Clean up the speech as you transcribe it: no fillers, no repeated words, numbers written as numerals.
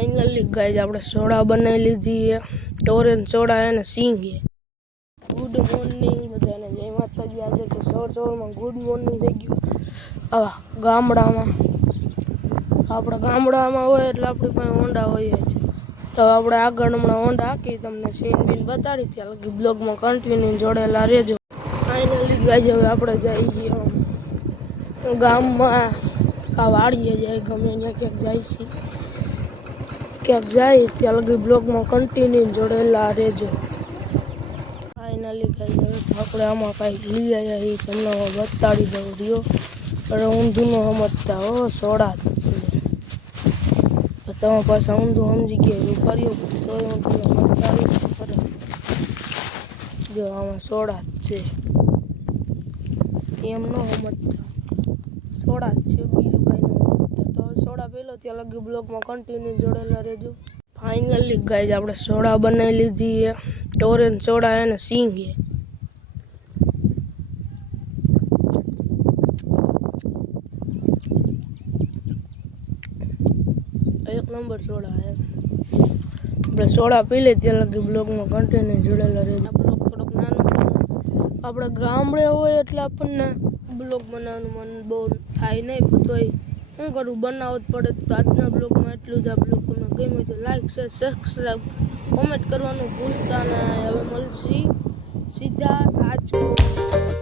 Finally guys આપણે soda બનાવી લીધી છે ઓરેન્જ સોડા અને સિંગ છે। ગુડ મોર્નિંગ બધાને, જય માતાજી। આજે તો સવારમાં ગુડ મોર્નિંગ થઈ ગયું। આવા ગામડામાં આપણા ગામડામાં હોય એટલે આપણી પાસે હોન્ડા હોય જ, તો આપણે આગળ હમણાં હોન્ડા હાકી તમને સીન બીન બતાડી, ત્યાં લગી બ્લોગમાં કન્ટિન્યુ જોડેલા રહેજો। ફાઇનલી ગાઈસ હવે આપણે જઈ છીએ ગામમાં, વાડીએ જાય ગમે ત્યાં ક્યાંક જાય છે, ક્યાંક જાય ત્યાં લગી બ્લોગમાં કન્ટિન્યુ જોડેલા રહેજો। ફાઇનલી ગાઈસ હવે તો આપણે આમાં કાંઈક લઈ આવ્યા એ તમને બતાડી દઉં રહ્યો, પણ ઊંધું ન સમજતા હો, સોડા તમે પાછા ઊંધું સમજી ગયા એવું કર્યું તો હું તમને બતાવીશ। જો આમાં સોડા જ છે, એમ ન સમજતા, સોડા જ છે, બીજું કંઈ ન સમજતા। તો સોડા પેલો ત્યાં લગી બ્લોગમાં કન્ટિન્યુ જોડેલા રહેજો। ફાઇનલી ગાઈસ આપણે સોડા બનાવી લીધી છે ઓરેન્જ સોડા અને સિંગ છે। એક નંબર સોડા છે। આપણે સોડા પી લે ત્યાં લગી બ્લોગમાં કન્ટિન્યુ જોડેલા રહેજો। આ બ્લોગ થોડોક નાનો બને, આપણે ગામડે હોય એટલે આપણને બ્લોગ બનાવવાનું મન બહુ થાય નહીં, તોય શું કરું, બનાવવું જ પડે। તો આજના બ્લોગમાં એટલું જ। આ બ્લોગ તમને ગમ્યું તો લાઈક શેર સબસ્ક્રાઈબ કોમેન્ટ કરવાનું ભૂલતા નહીં। હવે મળશે સીધા રાજકોટ।